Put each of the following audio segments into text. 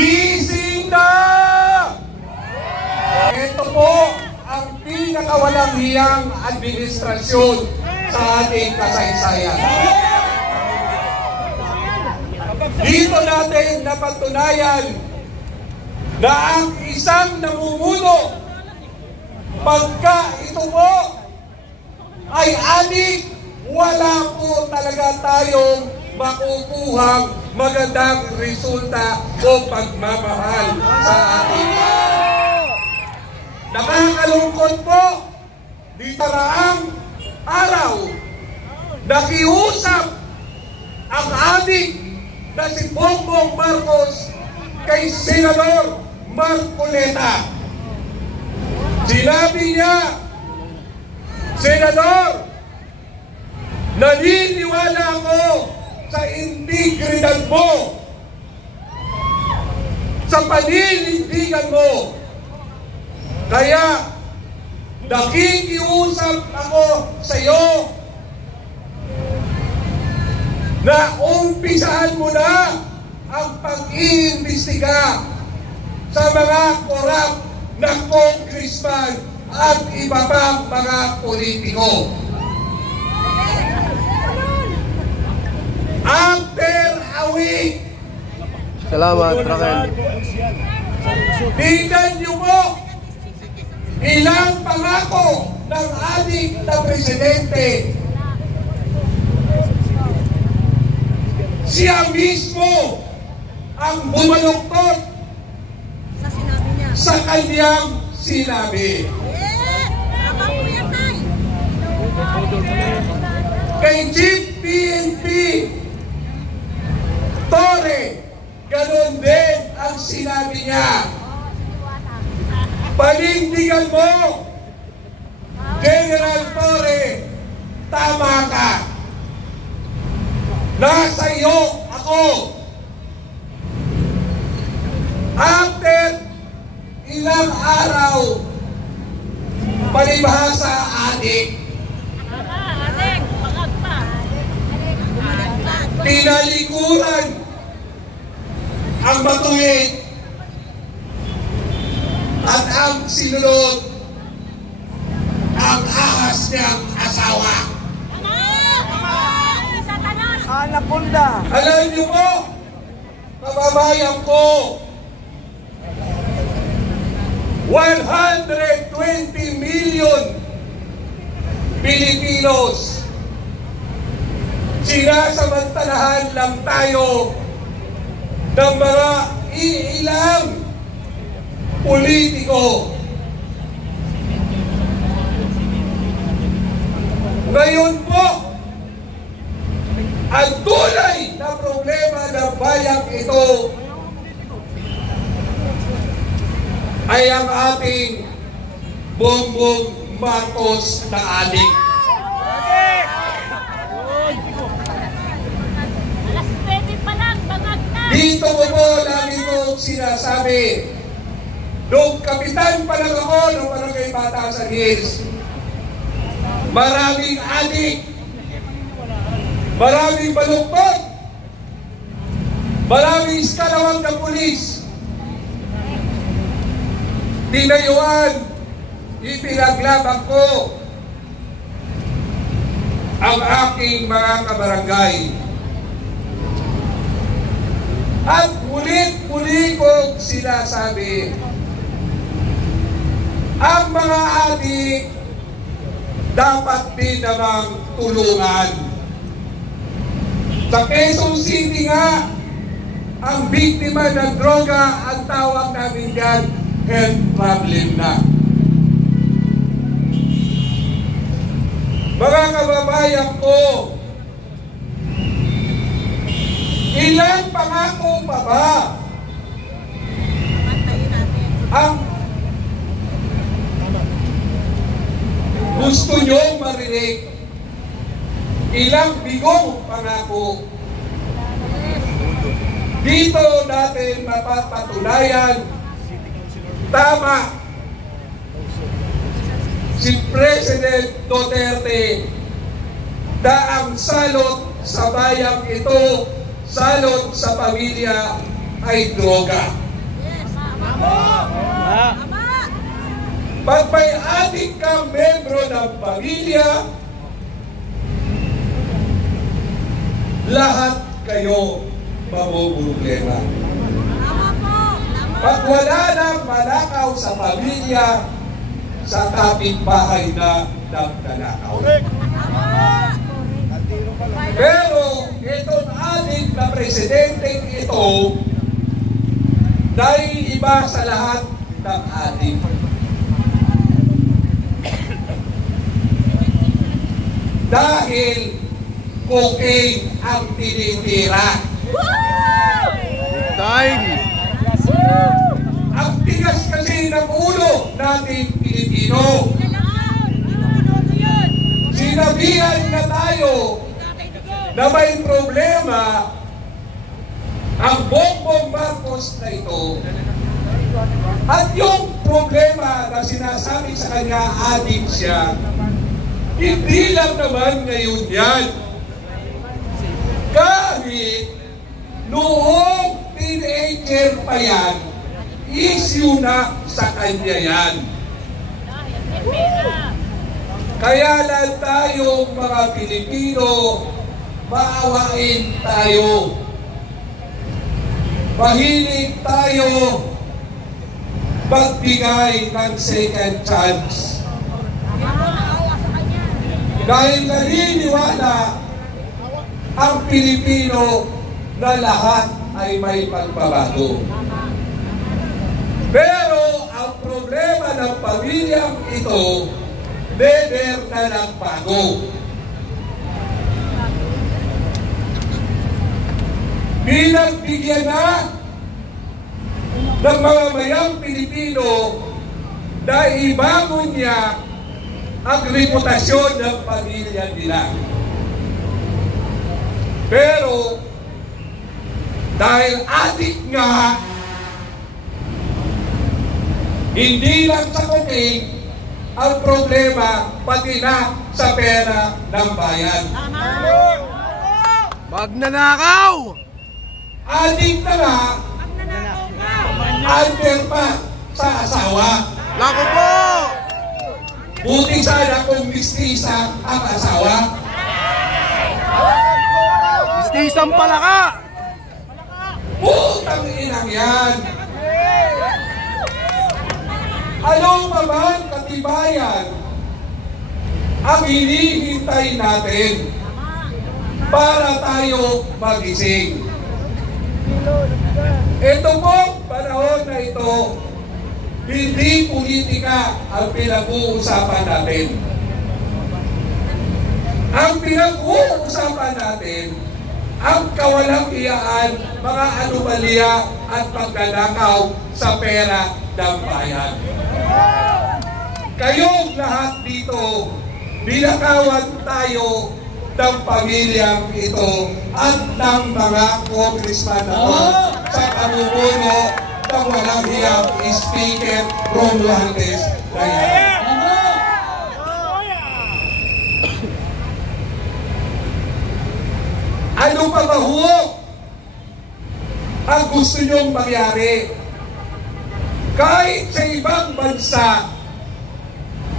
Gising na! Ito po ang pinakawalang hiyang administrasyon sa ating kasaysayan. Dito natin napatunayan na ang isang namumuno, pagka ito po ay adik, wala po talaga tayong makukuhang magandang resulta o pagmamahal sa ating. Nakakalungkot po, di paraang araw, nakiusap ang adik na si Bongbong Marcos kay Senador Marcoleta. Sinabi niya, Senador, naniniwala ako sa integridad mo, sa paninindigan mo. Kaya, nakikiusap ako sa iyo na umpisahan mo na ang pag-iimbestiga sa mga korap na congressman at iba pang mga politiko. After a week, salamat, Raquel. tingnan niyo po ilang pangako ng ating na presidente. Siya mismo ang bumaluktot sa kanyang sinabi. Kay Chief PNP Torre, ganun din ang sinabi niya. Panindigan mo, General Torre, tama ka. Nasa iyo ako. After ilang araw, palibhasa adik, tinalikuran ang batuin at ang sinulod ang ahas niyang asawa. Anaconda. Alam niyo po, kababayan ko, 120 million Pilipinos, sinasamantalahan lang tayo ng mga iilang politiko. Ngayon po, ang tunay na problema ng bayang ito ay ang ating Bongbong Marcos na adik. Dito ko po lagi ko sinasabi, nung kapitan pa lang ako ng Barangay Batasan Hills, maraming adik, maraming baluktot, maraming iskalawang na pulis. Tinayuan, ipinaglaban ko ang aking mga kabarangay. At muli ko sinasabi, ang mga adik dapat din namang tulungan. Sa Quezon City nga, ang biktima ng droga, ang tawag namin yan, health problem na. Mga kababayan ko, ilang pangako pa ba ang gusto nyo marinig? Ilang bigong pangako? Dito natin mapapatunayan, tama, si President Duterte na ang salot sa bayang ito, salot sa pamilya ay droga. Pag may adik kang membro ng pamilya, lahat kayo mamumroblema. Pag wala nang manakaw sa pamilya, sa kapitbahay na nagdanakaw. Pero itong adik na presidenteng ito, naiiba sa lahat ng adik. Dahil cocaine ang tinitira. Time! Ang tigas kasi ng ulo natin Pilipino. Sinabihan na tayo na may problema ang Bongbong Marcos na ito. At yung problema na sinasabi sa kanya, adik siya, hindi lang naman ngayon yan. Kahit noong teenager pa yan, issue na sa kanya yan. Kaya lang tayong mga Pilipino, maawain tayo. Mahilig tayo magbigay ng second chance. Dahil naniniwala ang Pilipino na lahat ay may pagbabago. Pero ang problema ng pamilyang ito, never na nagbago. Binagbigyan na ng mamamayang Pilipino na ibangon niya ang reputasyon ng pamilya nila. Pero dahil adik nga, hindi lang sa cocaine ang problema, pati na sa pera ng bayan. Magnanakaw! Adik na nga, under pa sa asawa. Lako po! Buti sana kung mistisa ang asawa. Istisang palaka! Putang inang yan! Ano pa man katibayan ang hinihintay natin para tayo magising? Ito po, panahon na ito, hindi politika ang pinag-uusapan natin. Ang pinag-uusapan natin, ang kawalang-iyaan, mga anomalya at pagdanakaw sa pera ng bayan. Kayong lahat dito, binakawan tayo ng pamilyang ito at ng mga congressman na ito sa pamumuno ng walang hiyang Speaker Romualdez Raya. Ano pa ba ho ang gusto nyong mangyari? Kahit sa ibang bansa,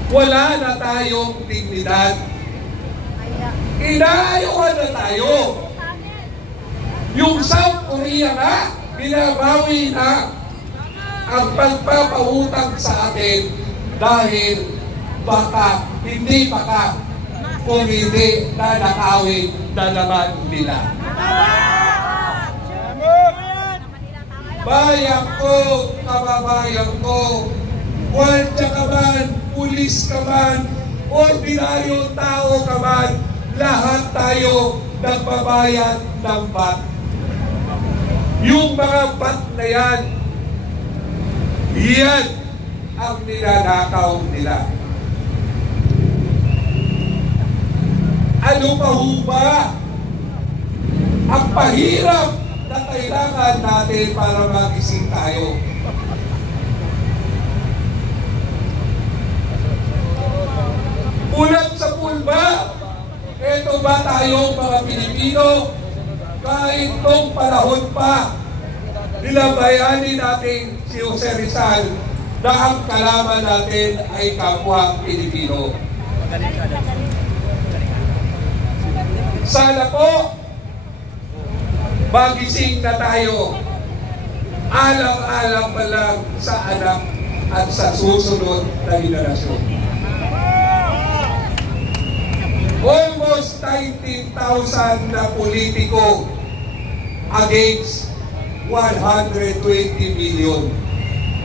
wala na tayong dignidad. Inaayawan na tayo. Yung South Korea na, binabawi na ang pagpapautang sa atin dahil baka, hindi baka, kung hindi nanakawin na naman nila. Bayan ko, kababayan ko, kwartya ka man, pulis ka man, ordinaryong tao ka man, lahat tayo nagbabayad ng VAT. Yung mga VAT na yan, yan ang ninanakaw nila. Ano pa ho ba ang pahirap na kailangan natin para magising tayo? Ulat sa pulba, eto ba tayong mga Pilipino, kahit nung panahon pa Nilabayani natin si Jose Rizal na ang kalaban natin ay kapwa Pilipino. Sana po, magising na tayo. Alam-alam pa lang sa anak at sa susunod na henerasyon. Almost 19,000 na politiko against 120 million.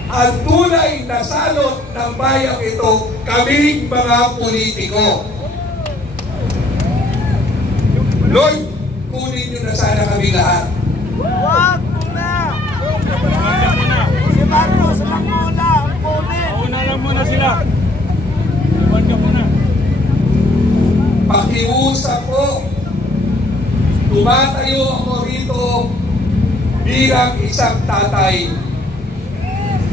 Ang tunay na salot ng bayang ito, kaming mga politiko. Lord, kunin nyo na sana kami lahat. Wag muna! Si Marcos lang muna ang kunin. Una lang muna sila. Iwan ka muna. Pakiusap po. Tumatayo ako rito bilang isang tatay.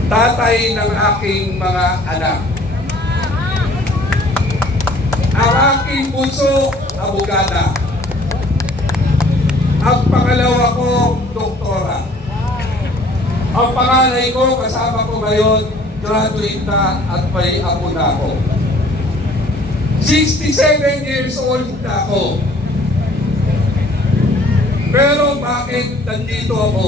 Tatay ng aking mga anak. Ang aking bunso, abogada. Ang pangalawa ko, doktora. Ang panganay ko, kasama ko ngayon, graduate na at may apo na ako. 67 years old na ako. Pero bakit nandito ako?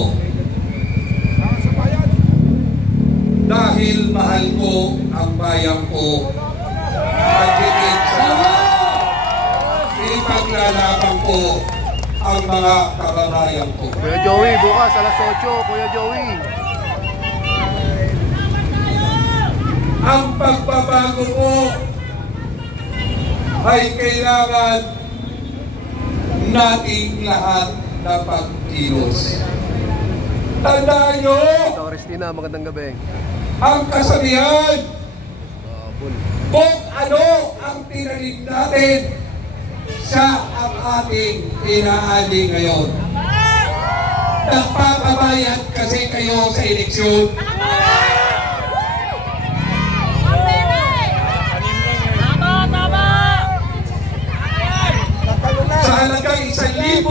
Dahil mahal ko ang bayan ko. At higit sa lahat, ipaglalaban ko ang mga kababayan ko. Kuya Joey, bukas alas 8, Kuya Joey. Ang pagbabago ko ay kailangan nating lahat na pagkilos. Tandaan nyo, Tao Cristina, magandang gabi. ang kasabihan, kung ano ang tinanim natin, siya ang ating inaani ngayon. Nagpapabayad kasi kayo sa eleksyon. Sa halagang 1,000,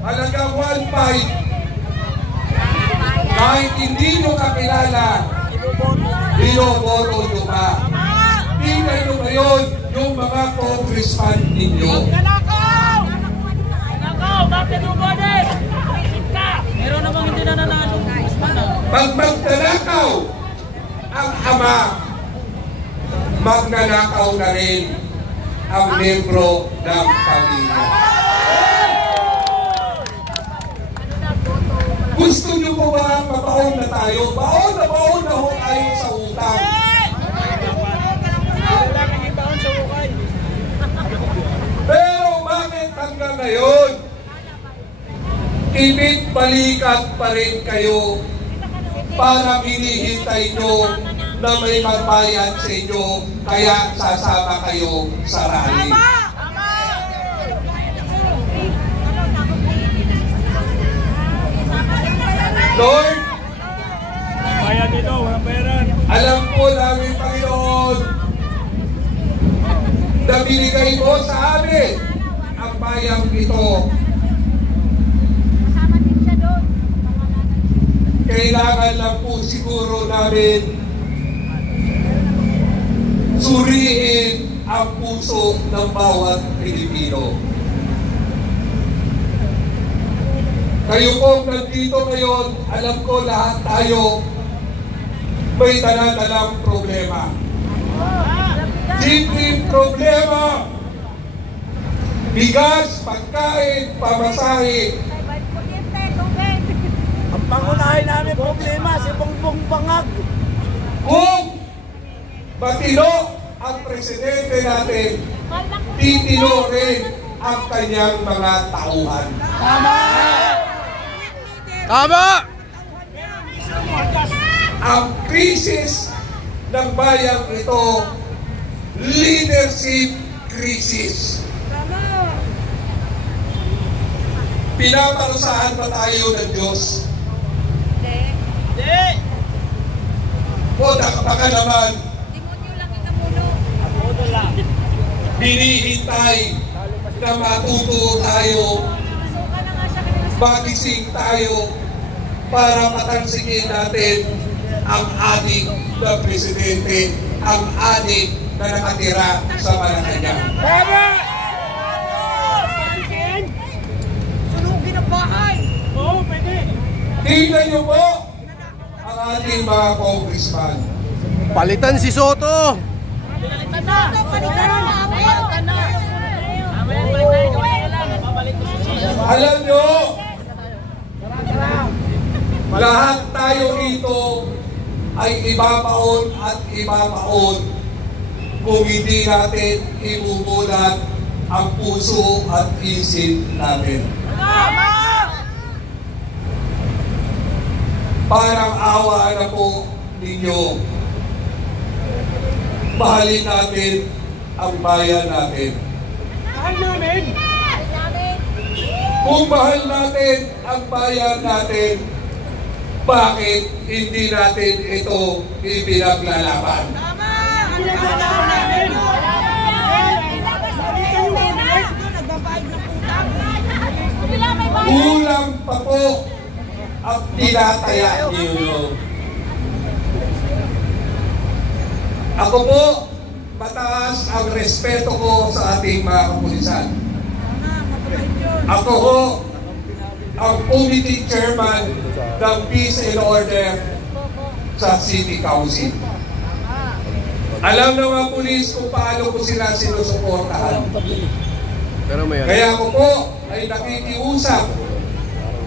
halagang 1,500, kahit hindi nyo kakilala, binoboto nyo pa. Tingnan nyo ngayon yung mga congressman ninyo. Nakaw! Bakit mo ba din? Meron namang hindi na nanalo. Pag magnanakaw ang ama, magnanakaw na rin ang membro ng pamilya. Gusto nyo po ba mabaon na tayo? Baon na ho tayo sa utang. Pero bakit hanggang ngayon, ibig balikat pa rin kayo para hinihintay nyo na may magbayad sa inyo, kaya sasama kayo sa rally. Lord, Bayad dito, walang bayaran. alam po namin, Panginoon, na binigay mo sa amin ang bayang ito. Kailangan lang po siguro namin suriin ang puso ng bawat Pilipino. Kayo pong nandito ngayon, alam ko lahat tayo may dala-dalang problema. Simpleng problema. Bigas, pagkain, pamasahe. Ang pangunahin namin problema, si Bongbong Bangag. Kung matino ang presidente natin, titino rin ang kanyang mga tauhan. Tama! Ang krisis ng bayang ito, leadership crisis. Pinaparusahan ba tayo ng Diyos? Hindi. O baka naman, Demonyo lang ikamuno. hinihintay na matuto tayo, Masuka na nga siya kanina. magising tayo, para patansikin natin ang adik na presidente, ang adik na nakatira sa Malacanang. Sunugin ang bahay! Oo, pwede! Tingnan niyo po ang ating mga congressman. Palitan si Soto! Pinalitan na! Pinalitan na! Babalik ko si Chino. Alam nyo, lahat tayo rito ay ibabaon at ibabaon kung hindi natin ibubulat ang puso at isip natin. Parang awa na po ninyo. Mahalin natin ang bayan natin. Mahal namin! Kung mahal natin ang bayan natin, bakit hindi natin ito ipinaglalaban? Kulang pa po ang tinataya niyo. Ako po, mataas ang respeto ko sa ating mga kapulisan. Ako ho, ang committee chairman ng Peace and Order sa City Council. Alam ng mga pulis kung paano ko sila sinusuportahan. Kaya ako po ay nakikiusap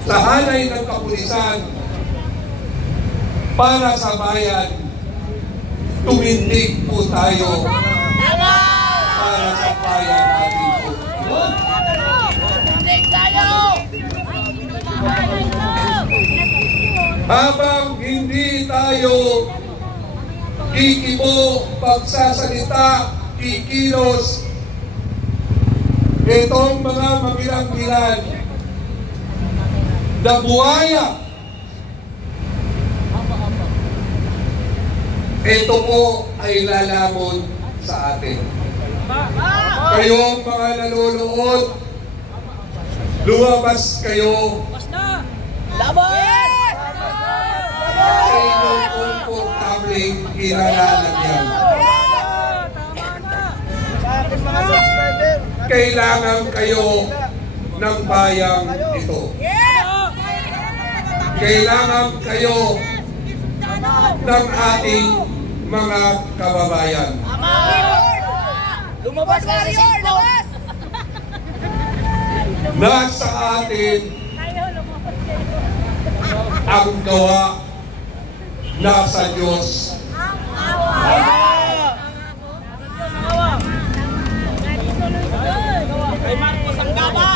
sa hanay ng kapulisan para sa bayan. Tumindig po tayo para sa bayan natin po. Habang hindi tayo kikibo, pagsasalita, kikilos, itong mga mabilang-bilan na buhaya, ito po ay lalamon sa atin. Kayong mga nanonood, lumabas kayo sa inyong komportabling kinalalagyan. Kailangan kayo ng bayang ito. Kailangan kayo ng ating mga kababayan. Lumabas ka sa sitpo! Nasa atin ang gawa, nasa Diyos. Kay Marcos ang gaba!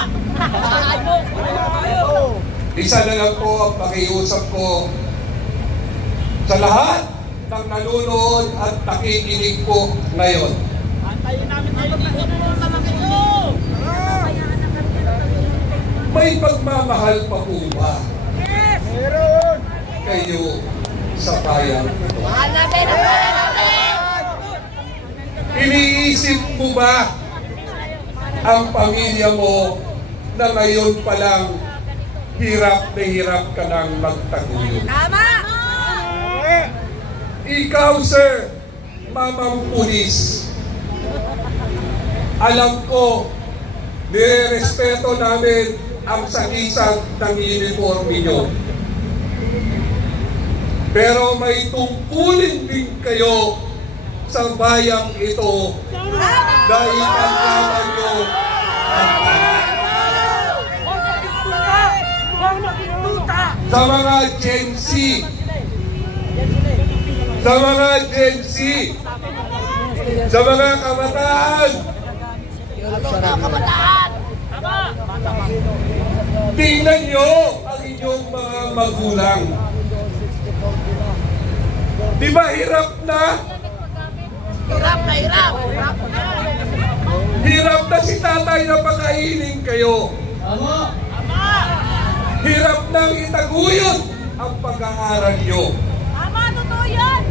Isa na lang po ang pakiusap ko sa lahat ng nanonood at nakikinig po ngayon. Antayin namin tayo dito po sa Makino! May pagmamahal pa po ba Yes! Meron! kayo sa bayan ito? Mahal natin! Mahal natin! Iniisip mo ba ang pamilya mo na ngayon pa lang hirap na hirap ka nang magtaguyod? Tama! Ikaw, sir, mamang pulis, alam ko, nirespeto namin ang sagisag ng uniform ninyo. Pero may tungkulin din kayo sa bayang ito dahil paglaban nyo ang sa mga Gen Z, sa mga Gen Z, sa mga kabataan, tingnan nyo ang inyong mga magulang. Di ba hirap na? Hirap na hirap! Hirap na si tatay na pakainin kayo. Hirap nang itaguyod ang pag-aaral nyo. Tama, totoo yan!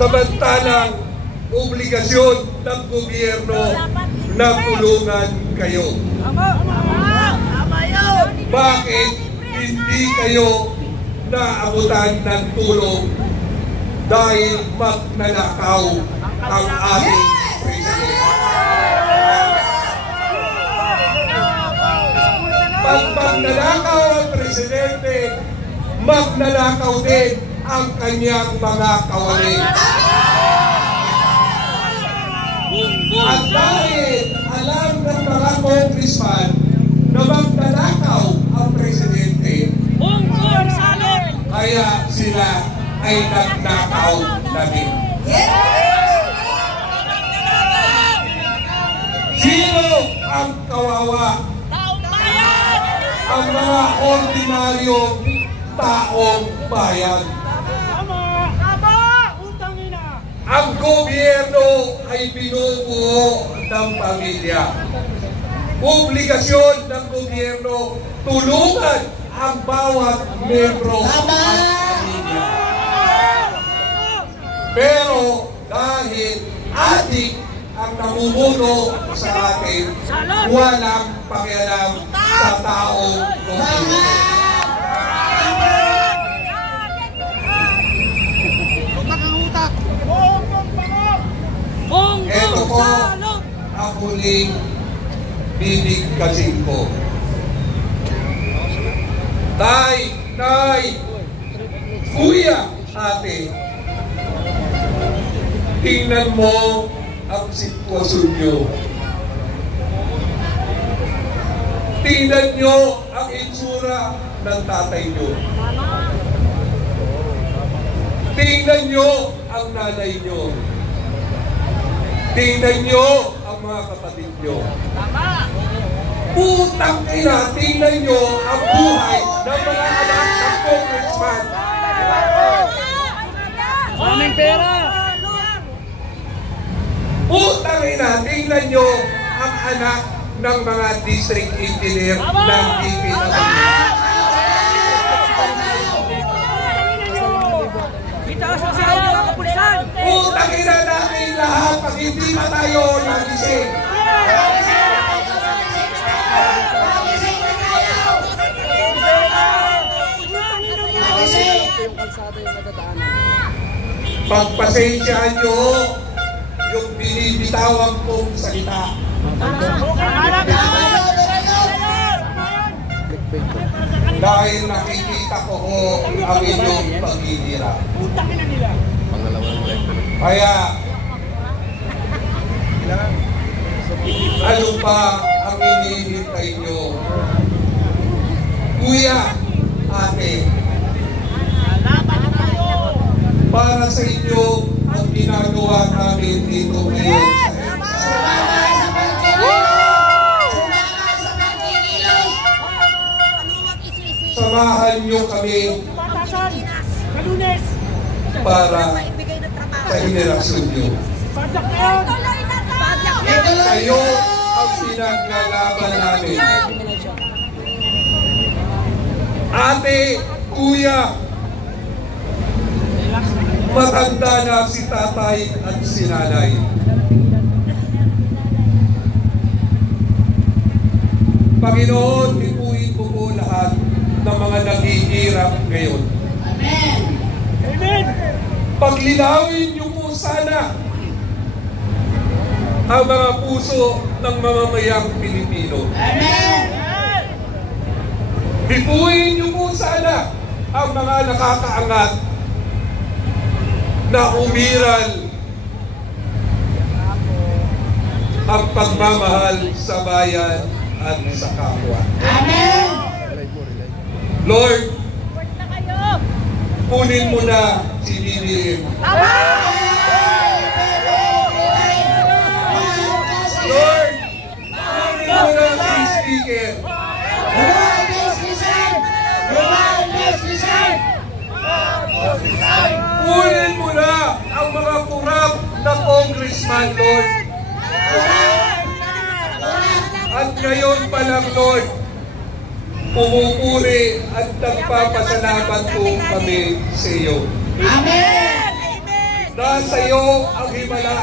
Samantalang obligasyon ng gobyerno na tulungan kayo. Tama! Tama yun! Bakit hindi kayo naabutan ng tulong dahil magnanakaw ang ating presidente. Pag magnanakaw ang presidente, magnanakaw din ang kanyang mga kawali. At dahil alam ng mga congressman na magnanakaw ang presidente, kaya sila ay nagnakaw na din. Sino ang kawawa? Ang mga ordinaryong taong bayan. Ang gobyerno ay binubuo ng pamilya. Obligasyon ng gobyerno, tulungan ang bawat membro ng pamilya. Pero dahil adik ang namumuno sa atin, walang pakialam sa taong gobyerno. Ito po ang huling bibig kasing ko. Tay, nay, kuya, ate, tingnan mo ang sitwasyon nyo. Tingnan nyo ang itsura ng tatay nyo. Tingnan nyo ang nanay nyo. Tingnan nyo ang mga kapatid nyo. Putang ina, tingnan nyo ang buhay ng mga anak ng congressman. Maraming pera! Putang ina, tingnan nyo ang anak ng mga district engineer ng DPWH. Putang ina natin lahat pag hindi na tayo nagising. Pagpasensyaan nyo yung binibitawang kong salita. Dahil nakikita ko ang inyong paghihirap. Kaya, ano pa ang hinihintay nyo? Kuya, ate, para sa inyo ang ginagawa namin dito ngayon sa samahan nyo kami para sa henerasyon nyo. Kayo ang pinaglalaban namin. Ate, kuya, matanda na si tatay at si nanay. Panginoon, ipuin mo po lahat ng mga naghihirap ngayon. Amen! Amen! Paglinawin niyo po sana ang mga puso ng mamamayang Pilipino. Amen! Ipuin niyo po sana ang mga nakakaangat na umiral ang pagmamahal sa bayan at sa kapwa. Amen! Lord, kunin mo na si BBM. Lord, kunin mo na si Speaker. Kunin mo na ang mga kurap na congressman, Lord. At ngayon pa lang, Lord, pumupuri at nagpapasalamat po kami sa iyo. Amen! Nasa iyo ang himala.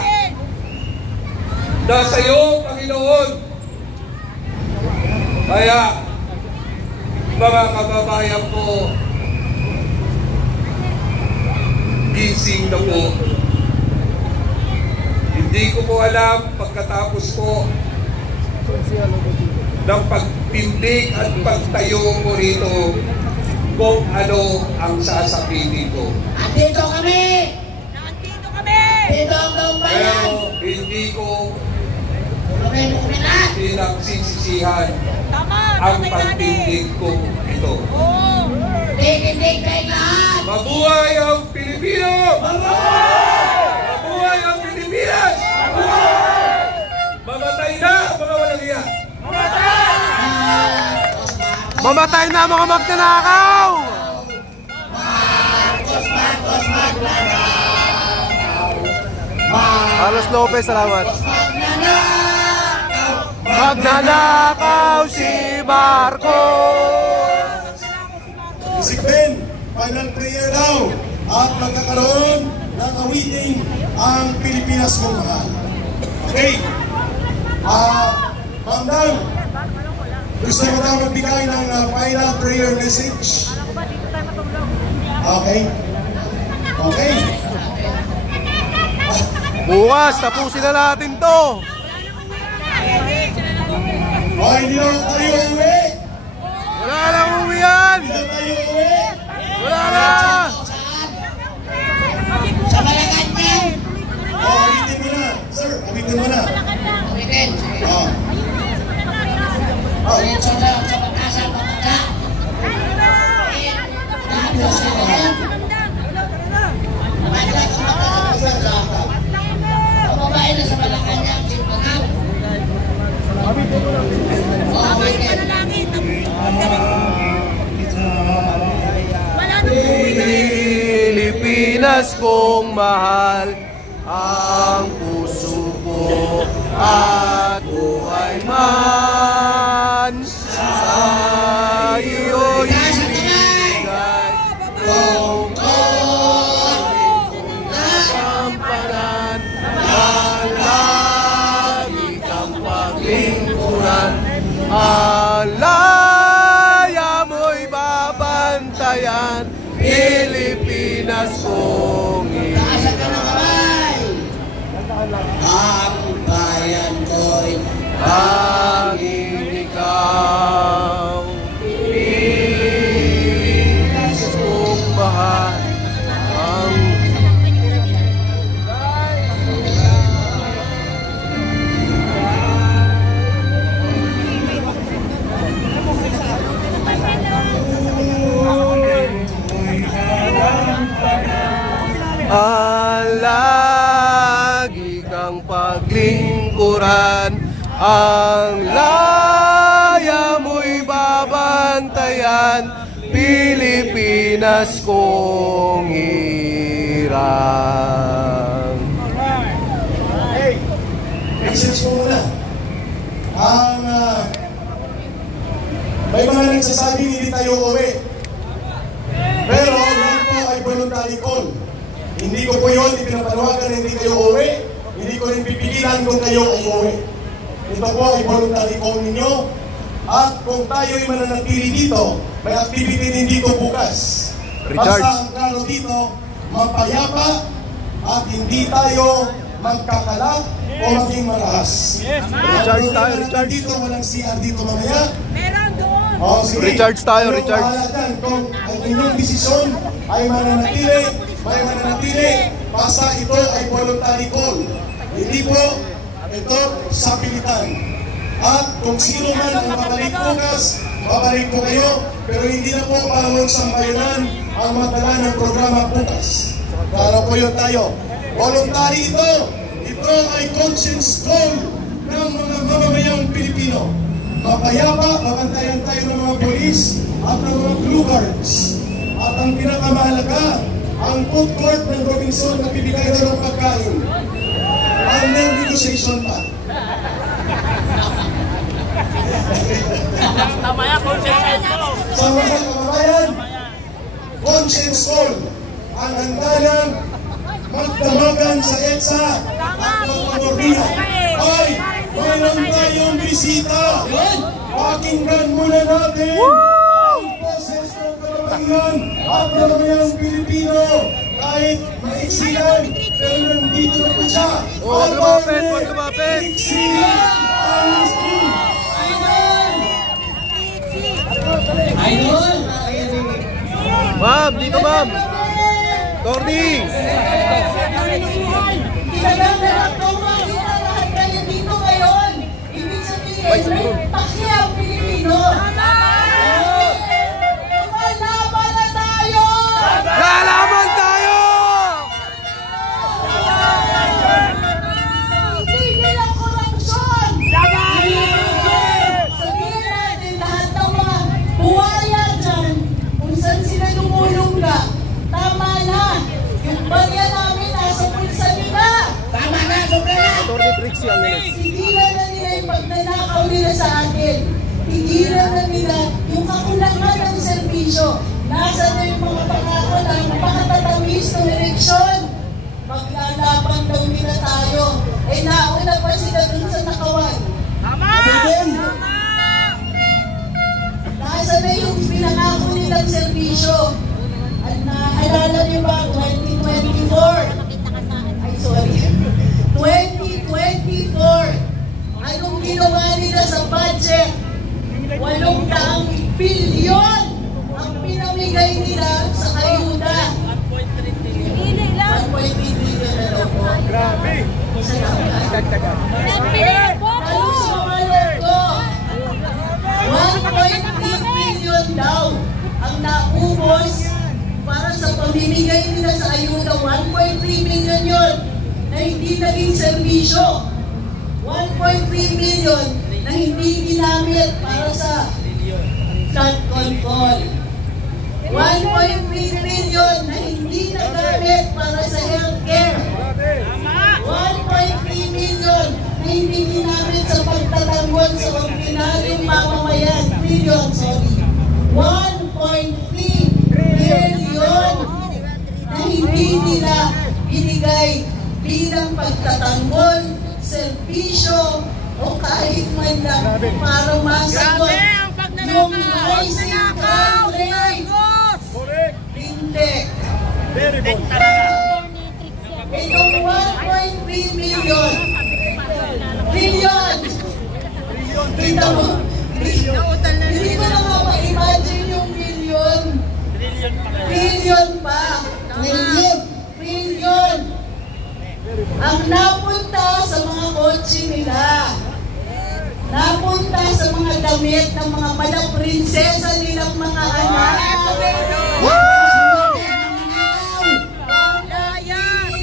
Nasa iyo, Panginoon. Kaya, mga kababayan ko, gising na po. Hindi ko po alam pagkatapos po ng pagtindig at pagtayo ko rito kung ano ang sasabihin ko. Andito kami! Nandito kami! Dito ang daong bayan! Pero hindi ko Tulungin mo kami lahat! pinagsisisihan Tama! ang Tatay Dani! pagtindig ko ito. Oo! Titindig kayo lahat! Mabuhay ang Pilipino! Mabuhay ang Pilipinas! Mamatay na mga walang iya! Mamatay na mga magnanakaw! Carlos Lopez, salamat. Magnanakaw si Marcos! Music Ben, final prayer daw at magkakaroon ng awiting ang Pilipinas kong mahal. Okay? Ma'am Dang, gusto mo daw magbigay ng final prayer message? Okay? Okay? Bukas, tapusin na natin to! O, hindi na tayo uwi! Wala nang uwian! Hindi na tayo uwi! Wala na! Sa Malacanang! O, awitin mo na! Sir, awitin mo na! Awitin! O. Diretso na sa pag-asa ang pagkaka! Dahil sa kanya! Magkak ang pagkaka! Pababay na sa Malacanang! Simpagam! Pilipinas kong mahal, ang puso ko at buhay man sa iyo'y ibigay kong kampanan na lagi kang paglingkuran. Alaya mo'y babantayan, Pilipinas kong Taasa ka ng kamay! Ang bayan ko'y tanging ikaw. Pilipinas kong mahal, ang lagi kang paglingkuran, ang laya mo'y babantayan, Pilipinas kong hirang. Hey, message mo muna. May mga nagsasabing hindi tayo uwi. Pero yan po ay voluntary call. Hindi ko po yun ipinapanawagan na hindi kayo uwi. Hindi ko rin pipigilan kung kayo uuwi. Ito po ay voluntary call ninyo. At kung tayo ay mananatili dito, may activity din dito bukas. Richard. Basta ang klaro dito, mapayapa at hindi tayo magkakalat o maging marahas. Recharge tayo, recharge. Dito, walang CR dito mamaya. Meron doon! Oh, sige. Recharge tayo, Pero recharge. bahala dyan. Kung ang inyong desisyon ay mananatili, may mananatili, basta ito ay voluntary call. Hindi po ito sa pilitan. At kung sino man ang babalik bukas, babalik po kayo, pero hindi na po para sa bayanan ang matala ng programa bukas. Para po yun tayo. Voluntary ito. Ito ay conscience call ng mga mamamayang Pilipino. Mapayapa, babantayan tayo ng mga polis at ng mga blue guards. At ang pinakamahalaga, ang food court ng Robinson na bibigay daw ng pagkain. Under negotiation pa. Tama yan, conscience ko! Sa mga kababayan, conscience call ang handa ng magdamagan sa EDSA at magpamordihan. Ay, mayroon tayong bisita. Pakinggan muna natin ang boses ng kababayan at kamabayang Pilipino. kahit maiksilan, pero nandito na po siya. Huwag lumapit, huwag lumapit. Iksilan ang stream. Idol! Ma'am, dito ma'am. Torny. Kinagandang tumagin na lahat kayo dito ngayon. Ibig sabihin, pakyang Pilipino. Lumalaban na tayo! Lalaban tayo! Tigil ang korupsyon! Sabihin natin lahat ng mga buwaya dyan, kung saan sila lumulungga, tama na! Yung barya namin nasa pulsa nila! Tama na! Sobra na! Torny Trixie ang nilis. Tigilan na nila yung pagnanakaw nila sa atin. Tigilan na nila yung kakulangan ng serbisyo. Nasa na yung mga pangako ng pakatatamis ng eleksyon. Maglalaban daw nila tayo. Eh nauna pa sila dun sa nakawan. Tama! Nasa na yung pinangako nilang serbisyo. At naalala niyo ba 2024? Ay, sorry. 2024. Anong ginawa nila sa budget? 800 bilyon ang pinamigay nila sa ayuda. 1.3 billion na daw po. Grabe. Lalo sa mga loto, 1.3 billion daw ang naubos para sa pamimigay nila sa ayuda. 1.3 million yun na hindi naging serbisyo. 1.3 million na hindi ginamit para sa flood control. 1.3 million na hindi nagamit para sa healthcare. 1.3 million na hindi ginamit sa pagtatanggol sa ordinaryong mamamayan. Billion, sorry. 1.3 billion na hindi nila binigay bilang pagtatanggol, serbisyo, o kahit man lang para masagot yung rising crime rate. Hindi. Itong 1.3 million. Billion. Kita mo? Hindi ko na ma-imagine yung billion. Billion pa. Billion. Ang napunta sa mga kotse nila. Napunta sa mga damit ng mga malaprinsesa nilang mga anak.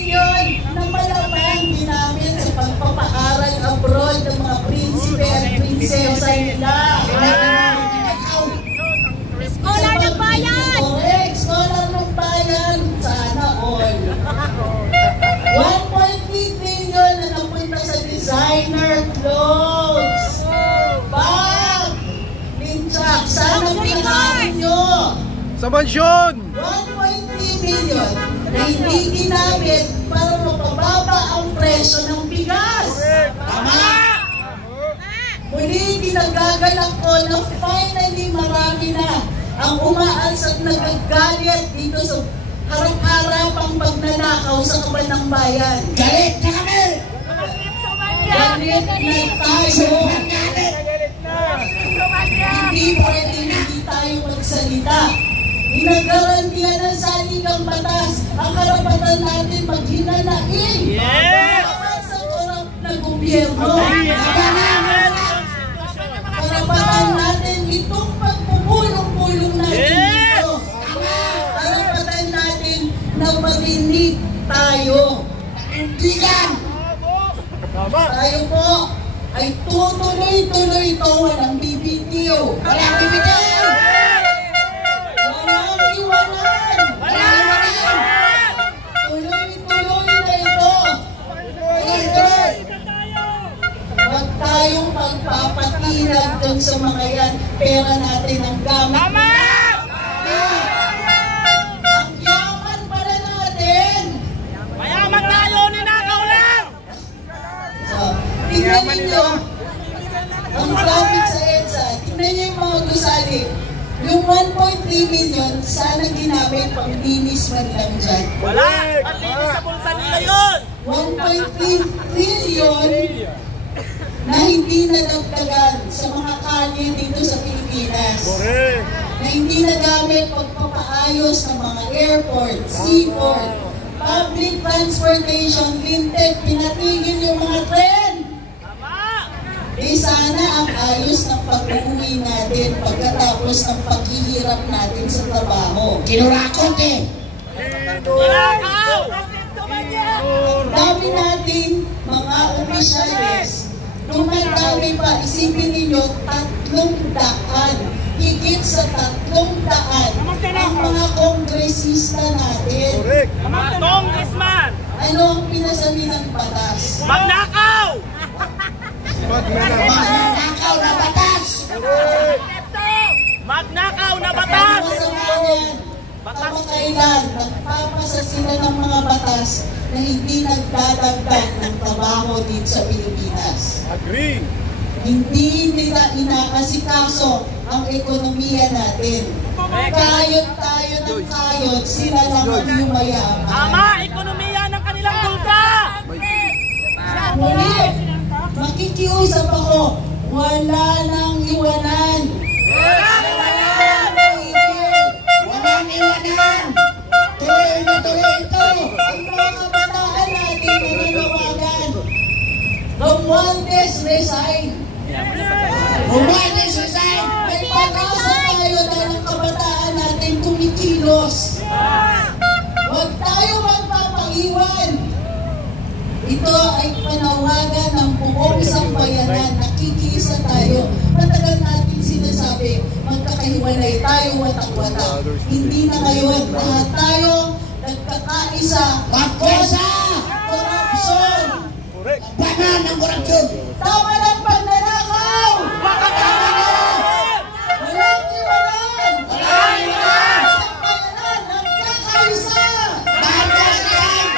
Yun na malamang ginamit sa pagpapaaral abroad ng mga prinsipe at prinsesa nila. Scholar ng bayan! Correct, scholar ng bayan. Sana all. 1.3 trillion na napunta sa designer clothes. Bag! Linchak, sana pinahain nyo. Sa mansyon! 1.3 million na hindi ginamit para mapababa ang presyo ng bigas. Tama! Muli, kinagagalak ko na finally marami na ang umaals at nagagalit dito sa harap-harapang pagnanakaw sa kaban ng bayan. Galit na kami! Galit na tayo! Hindi pwede hindi tayo magsalita. Inagarantiyan ng saligang batas ang karapatan natin maghinanain. Bawat sa korap na gobyerno. Karapatan natin itong pagpupulong-pulong natin dito. Karapatan natin na marinig tayo. Panindigan! Tayo po ay tutuloy-tuloy ito. Walang bibitiw. Walang bibitiw! Walang iwanan. Walang iwanan! Tuloy-tuloy na ito. Huwag tayong magpapatinag dun sa mga yan. Pera natin ang gamit. Tama! Ang yaman pala natin. Mayaman tayo, ninakaw lang! So, tingnan ninyo ang traffic sa EDSA. Tingnan niyo yung mga gusali. linis man lang dyan. Wala! Ang linis sa bulsa nila yun! 1.3 trillion na hindi nadagdagan sa mga kalye dito sa Pilipinas. Na hindi nagamit pagpapaayos ng mga airport, seaport, public transportation, linted, pinatigil yung mga tren. Sana ang ayos ng pag-uwi natin pagkatapos ng paghihirap natin sa trabaho. Kinurakot eh. Dami natin mga opisyales. Dumadami pa, isipin ninyo, 300. Higit sa 300 ang mga kongresista natin. Mga congressman! Ano ang pinasali ng batas? Magnakaw! Magnakaw na batas. Magnakaw na batas! Kamakailan, nagpapasa sila ng mga batas na hindi nagdadagdag ng trabaho dito sa Pilipinas. Agree. Hindi nila inakasikaso ang ekonomiya natin. Kayod tayo ng kayod, sila lang ang yumayaman. Tama! Ekonomiya ng kanilang bulsa! Muli, makikiusap ako, wala nang iwanan. Walang iwanan. Tuloy na tuloy ito. Ang mga kabataan natin nananawagan, Romualdez resign. Romualdez resign. May pag-asa tayo na ng kabataan natin kumikilos. Huwag tayo magpapaiwan. Ito ay panawagan ng buong sambayanan. Nakikiisa tayo. Matagal natin sinasabi, magkakahiwalay tayo, watak-watak. Hindi na ngayon. Lahat tayo nagkakaisa. Magkosa. Korupsyon. Banan ng korupsyon. Tama ng pagnanakaw. Makasama na! Walang iwanan. Walang iwanan. Sambayanan, nagkakaisa. Marcos resign.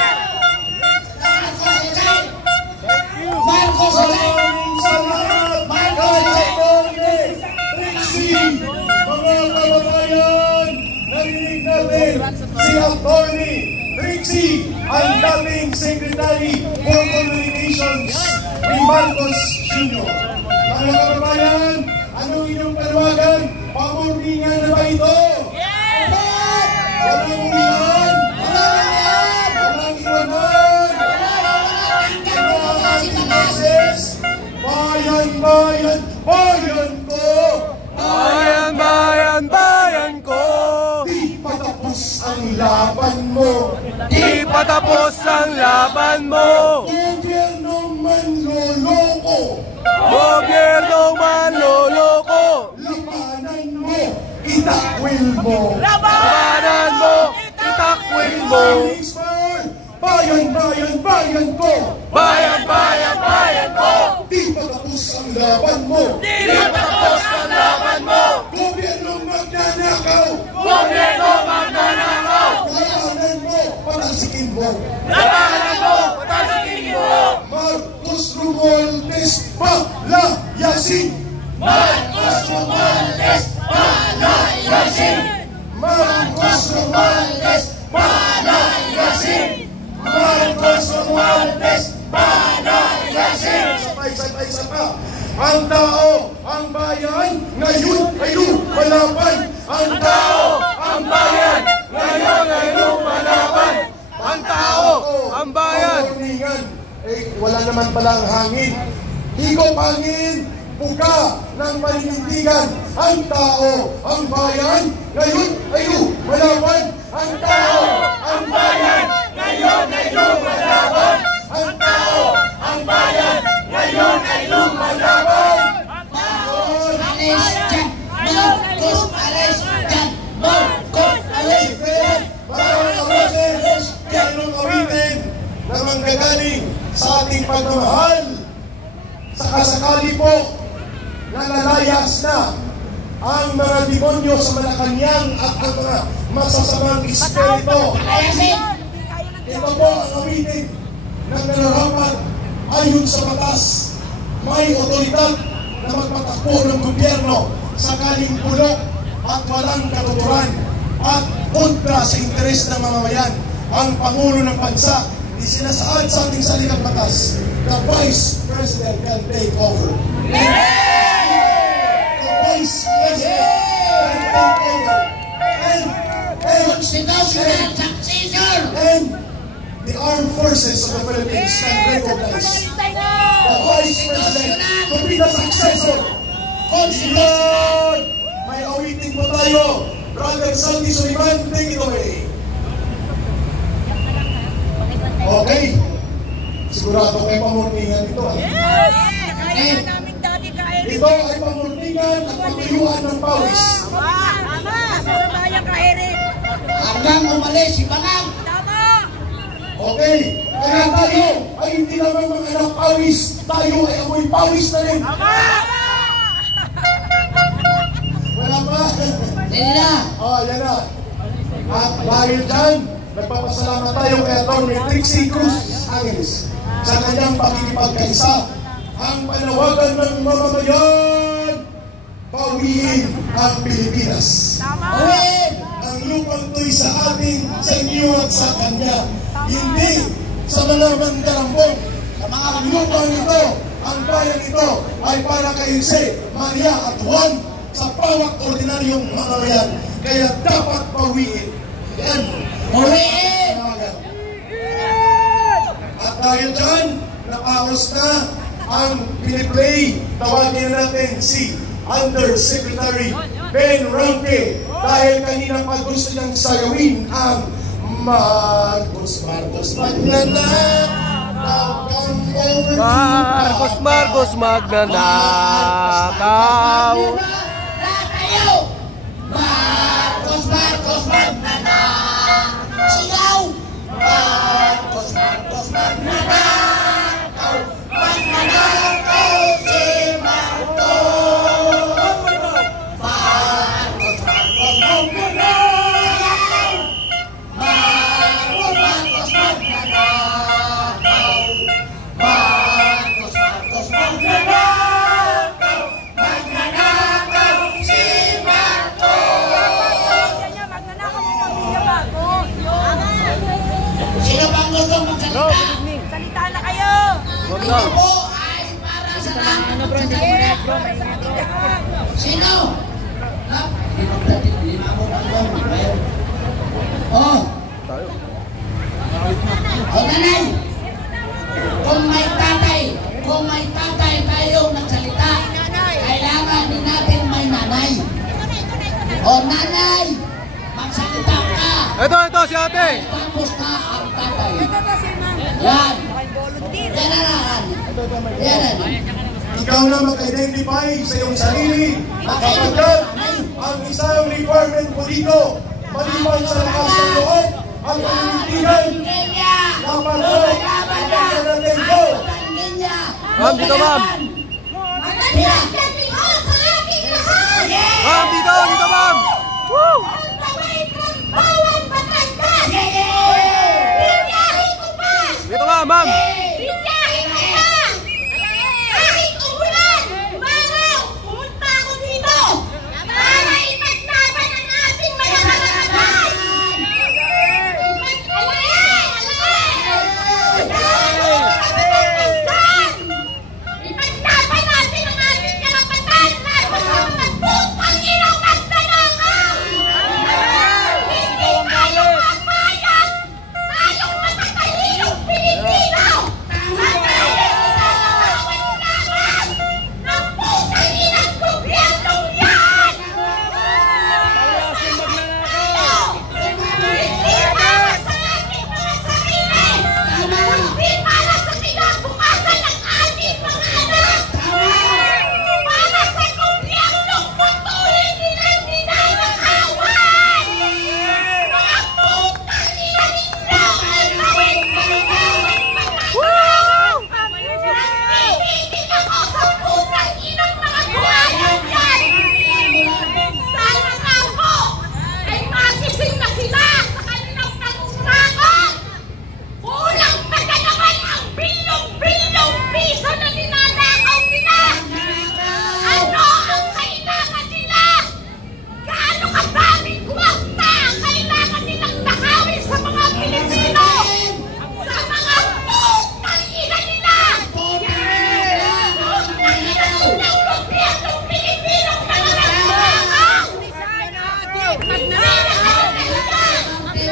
Marcos resign. Marcos resign. Marcos resign. Trixie, mga kababayan, narinig natin si Atty. Trixie, ang dating Secretary for Communications ni Marcos Jr. Mga kababayan, ano inyong panawagan? Pamumuningan na ba ito? Walang uwian! Walang iwanan! Mga ating beses, bayan, bayan, bayan ko! Bayan, bayan, bayan ko. Di patapos ang laban mo! Di patapos ang laban mo. Gobyerno manloloko! Gobyerno manloloko. Labanan mo! Itakwil mo! Labanan mo. Itakwil mo. Bayan, bayan, bayan ko! Bayan, bayan, bayan ko. Di patapos ang laban mo! Di patapos ang laban mo. Gobyerno magnanakaw! Gobyerno magnanakaw. Labanan mo! Patalsikin mo! Labanan mo. Patalsikin mo. Marcos Romualdez palayasin! Marcos Romualdez palayasin. Marcos Romualdez palayasin! Marcos Romualdez palayasin! Sabay-sabay pa! Ang tao, ang bayan, ngayon ay lumalaban! Ang tao, Ang bayan, ngayon ay lumalaban. Ang tao, ang bayan. Pamumuningan, wala naman palang hangin. Higop hangin, buka ng paninindigan. Ang tao, ang bayan, ngayon ay lumalaban. Ang tao, ang bayan, ngayon ay lumalaban. Ang tao, ang bayan, ngayon ay lumalaban. Alis dyan. Marcos alis dyan. Marcos alis dyan. Maraming awasin, yanong awitin na manggagaling sa ating pagmamahal. Sakasakali po na nalayas na ang mga demonyo sa Malacanang at ang mga masasamang espiritu. Palayasin. Ito po ang awitin ng nararapat ayon sa batas. May otoridad na magpatakbo ng gobyerno sakaling bulok at walang katuturan. at kontra sa interes ng mamamayan. Ang Pangulo ng Bansa, isinasaad sa ating saligang batas, the Vice President can take over. The Vice President can take over. Constitutional successor. And the armed forces of the Philippines can recognize the Vice President to be the successor. Constitutional. May awitin po tayo. Brother Sandy Suliman, take it away. Okay. Sigurado kayo pamurningan ito. Yes! Kaya namin dati kaya rin. Ito ay pamurningan at pagtuyuan ng pawis. Tama! Sasabayan ka, Eric. Hanggang umalis si Bangang. Tama! Okay. Kaya tayo ay hindi naman mga anak pawis. Tayo ay amoy pawis na rin. Tama! Wala pa. Yan na. Oh, yan na. At dahil dyan, nagpapasalamat tayo kay Atty. Trixie Cruz Angeles sa kanyang pakikipagkaisa. Ang panawagan ng mamamayan, bawiin ang Pilipinas. Uwin. Ang lupang to'y sa atin, sa inyo at sa kanya. Hindi sa malamang darambong. Ang lupang ito, ang bayan ito, ay para kay Jose, Maria at Juan sa bawat ordinaryong mamamayan. Kaya dapat bawiin. Yan. Uwin. At dahil dyan, napaos na ang piniplay. Tawagin natin si Undersecretary Ben Rampe dahil kanina pa gusto niyang sayawin ang Marcos magnanakaw. Come over to Marcos magnanakaw. Tayo. Marcos magnanakaw. Sigaw. Marcos magnanakaw. Magnanakaw si Marcos. Marcos magnanakaw. Marcos magnanakaw. Marcos magnanakaw. Magnanakaw si Marcos. Sino bang gusto magsalita? Salita na kayo! Ito po ay para sa lahat ng magsasalitan. Sino? Ha? Oh. O nanay, kung may tatay tayong nagsalita, kailangan din natin may nanay. O nanay, magsalita ka. Ito si ate. Tapos na ang tatay. Yan. Yan na. Yan na. ikaw na mag-identify sa iyong sarili kapagkat ang isang requirement po dito maliban sa lakas ng loob ang paninindigan dapat po natin go. Ma'am, dito ma'am. Ma'am, dito ma'am. Woo! Dito ma'am.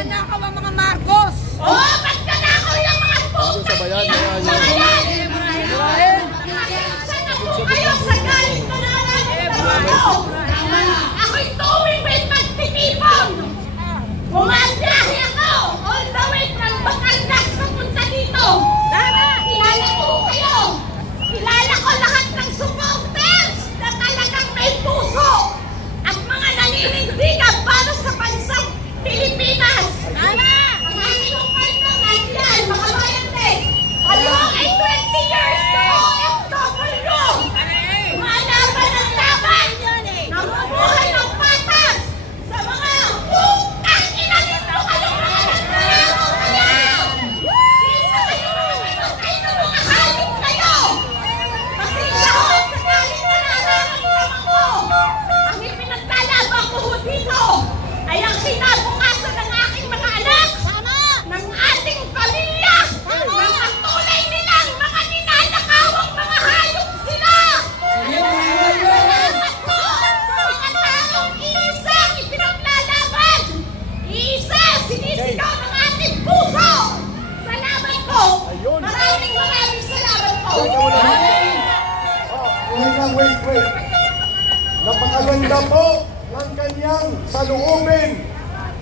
Magnanakaw ang mga Marcos! Oo, magnanakaw yung mga puta! Kayo sa galing ko na namin trabaho! Ako'y tuwing may magtitipon! Bumabiyahe ako! All the way from Batangas papunta dito! Kilala ko kayo! Kilala ko lahat ng supporters na talagang may puso! At mga naninindigan para sa bansang Pilipinas! Ang aking partner nandiyan, mga bayan din! Kayo ay 20 years na OFW! Umalaban ng laban! Namumuhay ng patas! Sa mga putang ina nito kayo mga nagnanakaw kayo! Dito kayo mga pinatay na mga halip kayo! Pasensya ho sa galing na nararamdaman ko! Ang ipinaglalaban ko ho dito ay ang kinabukasan ng aking mga anak! Ng ating pamilya! Ng patuloy nilang mga ninanakawang mga hayop sila! Salamat po sa mga taong iisang ipinaglalaban! Iisa, sinisigaw ng ating puso! Salamat po! Maraming salamat po! Wait. Napakaganda po ng kanyang saloobin.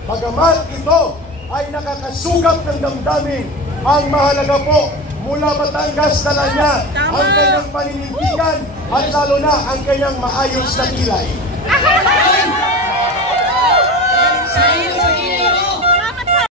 Bagamat ito ay nakakasugat ng damdamin, ang mahalaga po mula Batangas dala niya ang kanyang paninindigan at lalo na ang kanyang maayos na kilay.